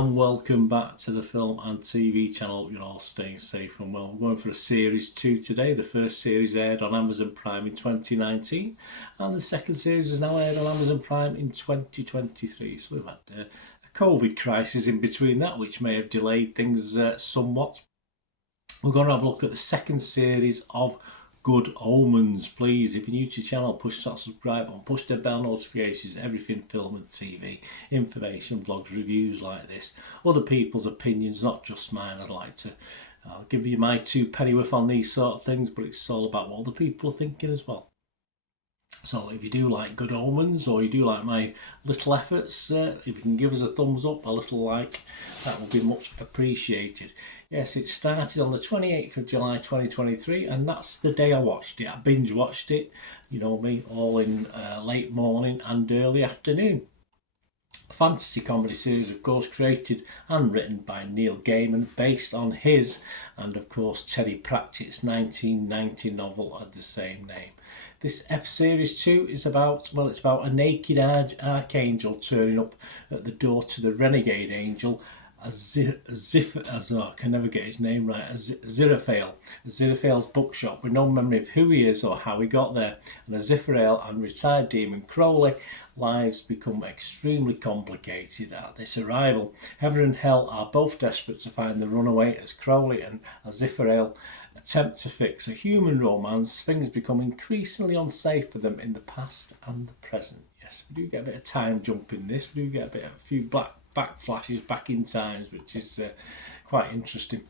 and welcome back to the film and TV channel. You're all staying safe and well. We're going for a series 2 today. The first series aired on Amazon Prime in 2019 and the second series is now aired on Amazon Prime in 2023. So we've had a COVID crisis in between that, which may have delayed things somewhat. We're going to have a look at the second series of Good Omens. Please, if you're new to the channel, push that subscribe button, push the bell notifications, everything film and TV, information, vlogs, reviews like this, other people's opinions, not just mine. I'd like to give you my 2 pennyworth on these sort of things, but it's all about what other people are thinking as well. So if you do like Good Omens, or you do like my little efforts, if you can give us a thumbs up, a little like, that would be much appreciated. Yes, it started on the 28th of July 2023, and that's the day I watched it. I binge watched it, you know me, all in late morning and early afternoon. Fantasy comedy series, of course, created and written by Neil Gaiman, based on his and of course Terry Pratchett's 1990 novel of the same name. This series 2 is about, well, it's about a naked archangel turning up at the door to the renegade angel I can never get his name right, Aziraphale's bookshop, with no memory of who he is or how he got there, and Aziraphale and retired demon Crowley lives become extremely complicated at this arrival. Heaven and hell are both desperate to find the runaway as Crowley and Aziraphale attempt to fix a human romance. Things become increasingly unsafe for them in the past and the present. Yes, we do get a bit of time jump in this. We do get a few back flashes back in times, which is quite interesting.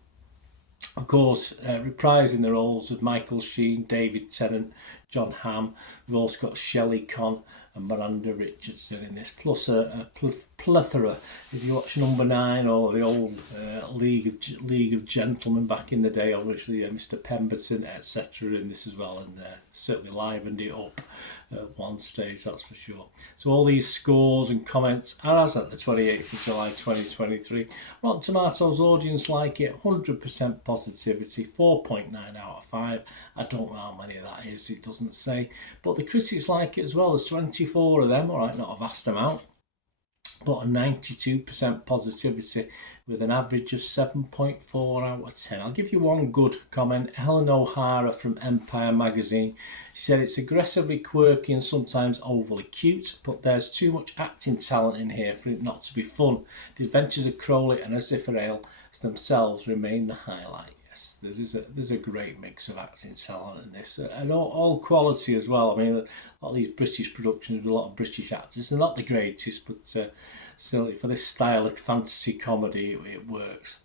Of course, reprising the roles of Michael Sheen, David Tennant, John Hamm. We've also got Shelley Conn and Miranda Richardson in this, plus a plethora. If you watch Number 9 or the old League of Gentlemen back in the day, obviously Mr. Pemberton, etc. in this as well, and certainly livened it up at one stage, that's for sure. So all these scores and comments are as at the 28th of July 2023. Rotten Tomatoes audience like it, 100% positivity, 4.9 out of 5. I don't know how many of that is, it doesn't say. But the critics like it as well. There's 24 of them, alright, not a vast amount, but a 92% positivity with an average of 7.4 out of 10. I'll give you one good comment. Helen O'Hara from Empire magazine, she said it's aggressively quirky and sometimes overly cute, but there's too much acting talent in here for it not to be fun. The adventures of Crowley and Aziraphale themselves remain the highlight. Yes, there's a great mix of acting talent in this, and all quality as well. I mean, a lot of these British productions with a lot of British actors, they're not the greatest, but still, for this style of fantasy comedy, it works.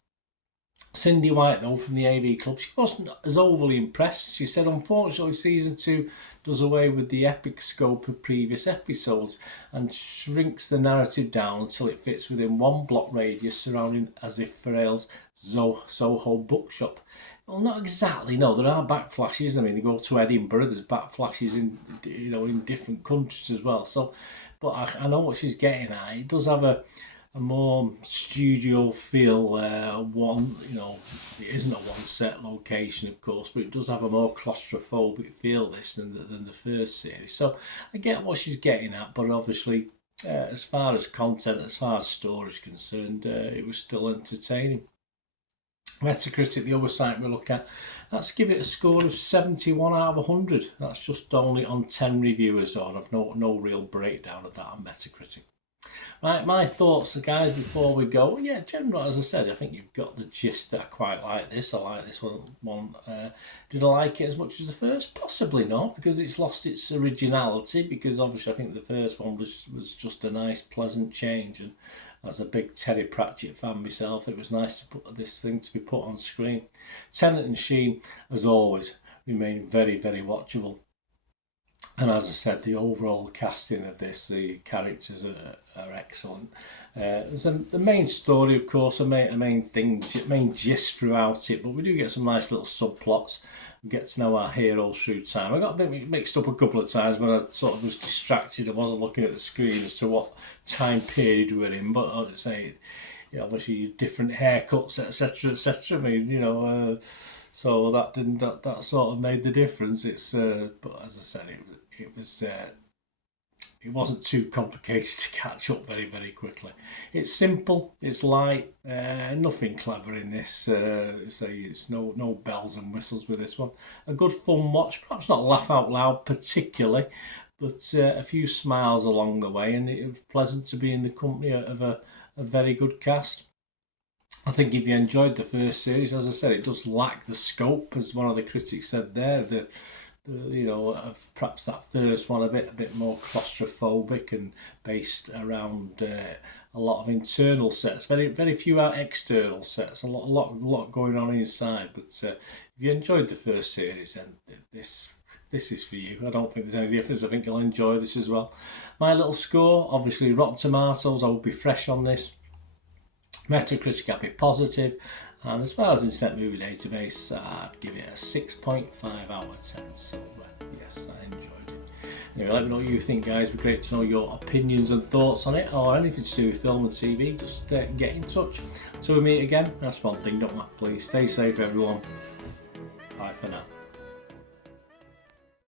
Cindy White, though, from the AV Club, she wasn't as overly impressed. She said, unfortunately, season 2 does away with the epic scope of previous episodes and shrinks the narrative down until it fits within one block radius surrounding Aziraphale's Soho bookshop. Well, not exactly. No, there are backflashes. I mean, they go to Edinburgh. There's backflashes in different countries as well. So, but I know what she's getting at. It does have a more studio feel. It isn't a one set location, of course, but it does have a more claustrophobic feel this than the first series. So I get what she's getting at, but obviously, as far as content, as far as story is concerned, it was still entertaining. Metacritic, the other site we look at, let's give it a score of 71 out of 100. That's just only on 10 reviewers on. I've no real breakdown of that on Metacritic. Right, my thoughts, guys, before we go. Yeah, generally, as I said, I think you've got the gist that I quite like this. I like this one. Did I like it as much as the first? Possibly not, because it's lost its originality, because obviously I think the first one was just a nice, pleasant change, and as a big Terry Pratchett fan myself, it was nice to put this thing to be put on screen. Tennant and Sheen, as always, remain very, very watchable. And as I said, the overall casting of this, the characters are excellent. There's the main story, of course, a main gist throughout it, but we do get some nice little subplots. We get to know our heroes through time. I got a bit mixed up a couple of times when I sort of was distracted. I wasn't looking at the screen as to what time period we were in, but I'd say, obviously different haircuts, etc., etc. I mean, so that sort of made the difference. It's but as I said, it was it wasn't too complicated to catch up very, very quickly. It's simple, it's light, nothing clever in this. It's no bells and whistles with this one. A good fun watch, perhaps not laugh out loud particularly, but a few smiles along the way, and it was pleasant to be in the company of a very good cast. I think if you enjoyed the first series, as I said, it does lack the scope, as one of the critics said there. Perhaps that first one a bit more claustrophobic and based around a lot of internal sets, very few external sets, a lot going on inside. But if you enjoyed the first series, then this is for you. I don't think there's any difference. I think you'll enjoy this as well. My little score, obviously Rotten Tomatoes, I would be fresh on this. Metacritic, I'd be positive. And as far as Internet Movie Database, I'd give it a 6.5 out of 10. So yes, I enjoyed it. Anyway, let me know what you think, guys. It'd be great to know your opinions and thoughts on it, or anything to do with film and TV. Just get in touch. So we meet again. That's one thing, don't we? Please stay safe, everyone. Bye for now.